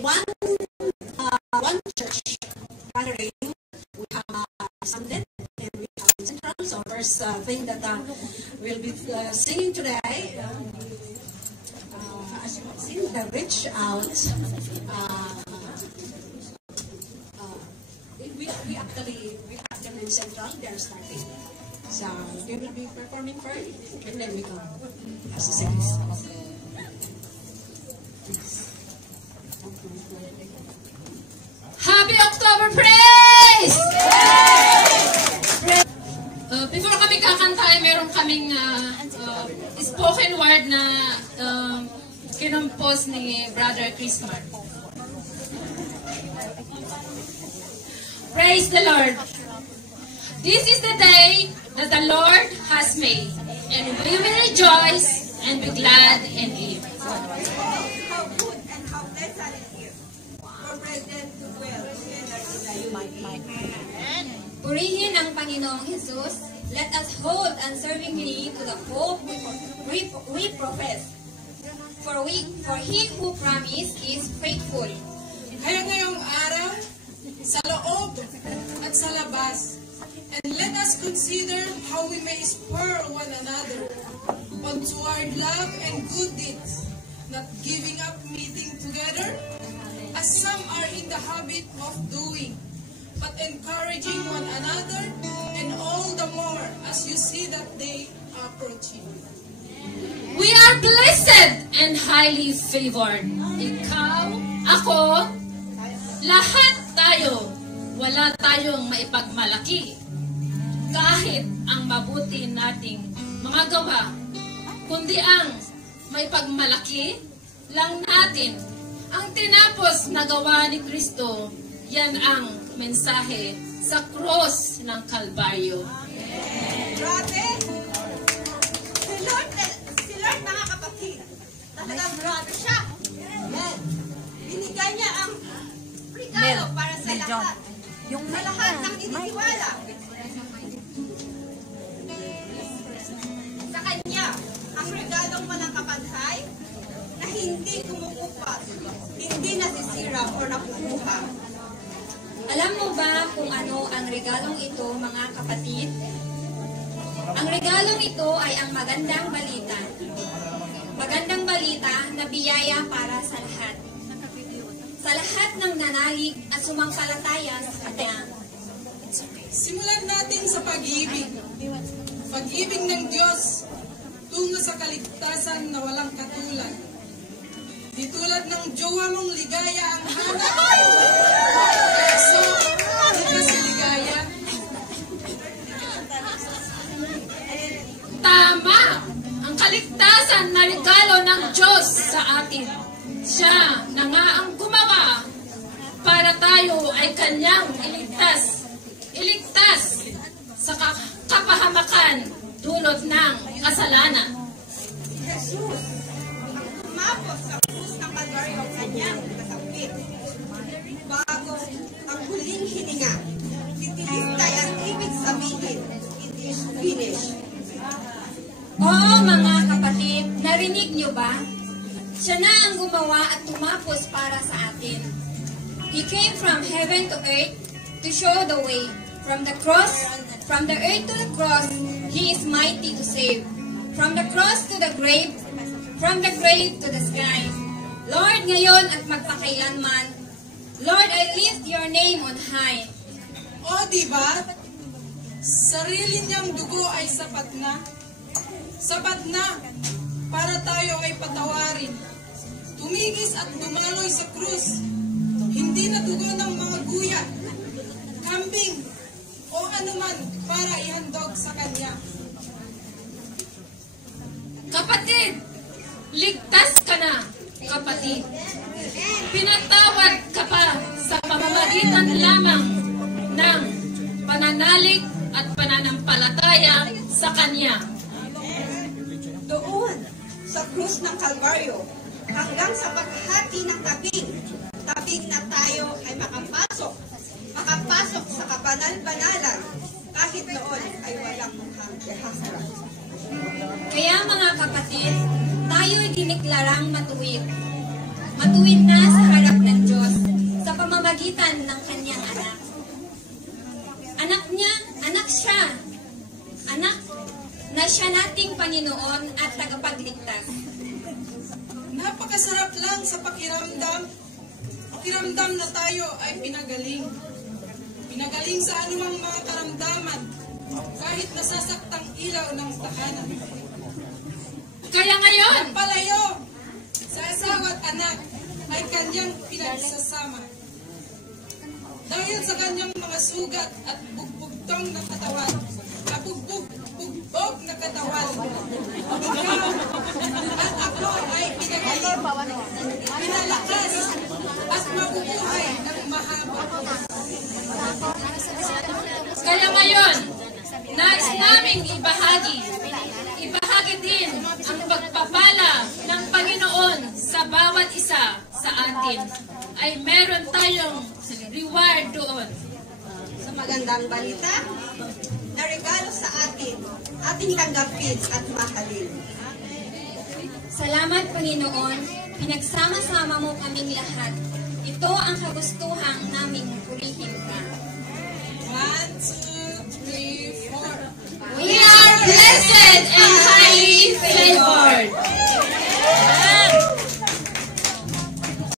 one church gathering. We have Sunday and we have Central. So first thing that we'll be singing today, as you have seen, the Reach Out. We have them in Central. They're starting. So they will be performing first, and then we go as a series. Happy October Praise! Before kami kakanta, meron kaming spoken word na kinompose ni Brother Chris Mark. Praise the Lord! This is the day that the Lord has made, and we will rejoice and be glad in it. How good and how pleasant it is for brethren to dwell together in the unity. Purihin ang Panginoong Jesus. Let us hold unswervingly to the hope we profess. For He who promised is faithful. Kaya ngayong araw, sa loob at sa labas, and let us consider how we may spur one another on toward love and good deeds, not giving up meeting together, as some are in the habit of doing, but encouraging one another, and all the more as you see that day approaching. We are blessed and highly favored. Ikaw, ako, lahat tayo, wala tayong maipagmalaki. Kahit ang mabuti nating mga gawa, kundi ang maipagmalaki lang natin ang tinapos na gawa ni Kristo. Yan ang mensahe sa cross ng Kalbaryo. Grabe! Si Lord mga kapatid, talagang grabe siya. Amen. Binigay niya ang regalo para sa lahat. Sa lahat ng initiwala. Sa Kanya, ang regalong walang kapantay na hindi kumukupas, hindi nasisira o napupuha. Alam mo ba kung ano ang regalong ito, mga kapatid? Ang regalong ito ay ang magandang balita. Magandang balita na biyaya para sa lahat. Sa lahat ng nanalig at sumampalataya sa Kanya. Simulan natin sa pag-ibig. Pag-ibig ng Diyos tungo sa kaligtasan na walang katulad. Di tulad ng jowa mong ligaya ang hanap. So, di ka si ligaya. Tama! Ang kaligtasan na regalo ng Diyos sa atin. Siya na nga ang gumawa para tayo ay Kanyang iligtas. Iligtas sa kapahamakan dulot ng kasalanan. Jesus, ang tumapos sa krus ng Kalbaryo ang Kanyang kasapit. Bago ang huling hininga, titilistay ang ibig sabihin, it is finished. Oo, mga kapatid, narinig niyo ba? Siya na ang gumawa at tumapos para sa atin. He came from heaven to earth to show the way. From the earth to the cross, He is mighty to save. From the cross to the grave, from the grave to the sky. Lord, ngayon at magpakailanman, Lord, I lift Your name on high. O, diba? Sarili niyang dugo ay sapat na. Sapat na para tayo ay patawarin. Tumigis at dumaloy sa krus. Hindi na dugo ng mga guya, kambing, o anuman para ihandog sa Kanya. Kapatid, ligtas ka na, kapatid. Pinatawad ka pa sa pamamagitan lamang ng pananalig at pananampalataya sa Kanya. Doon, sa krus ng Kalbaryo, hanggang sa paghati ng tabing na tayo ay makapasok sa kabanal-banalan, kahit noon ay walang mukhang kahasarap. Kaya mga kapatid, tayo'y diniklarang matuwid. Matuwid na sa harap ng Diyos. pakiramdam na tayo ay pinagaling. Pinagaling sa anumang mga karamdaman, kahit nasasaktang ilaw ng tahanan. Kaya ngayon, Palayo sa asawa at anak ay kanyang pinagsasama. Dahil sa kanyang mga sugat at bugbugtong na katawan, bugbog na katawan, ikaw at ako ay pinagaling, pinalakas at mabubuhay ng mahaba. kaya ngayon, nais naming ibahagi din ang pagpapala ng Panginoon sa bawat isa sa atin. Ay meron tayong reward doon. Sa magandang balita na regalo sa atin, ating tanggapin at mahalin. Salamat, Panginoon. Pinagsama-sama mo kaming lahat. Ito ang kagustuhan naming purihin ka. 1, 2, 3, 4. We are blessed and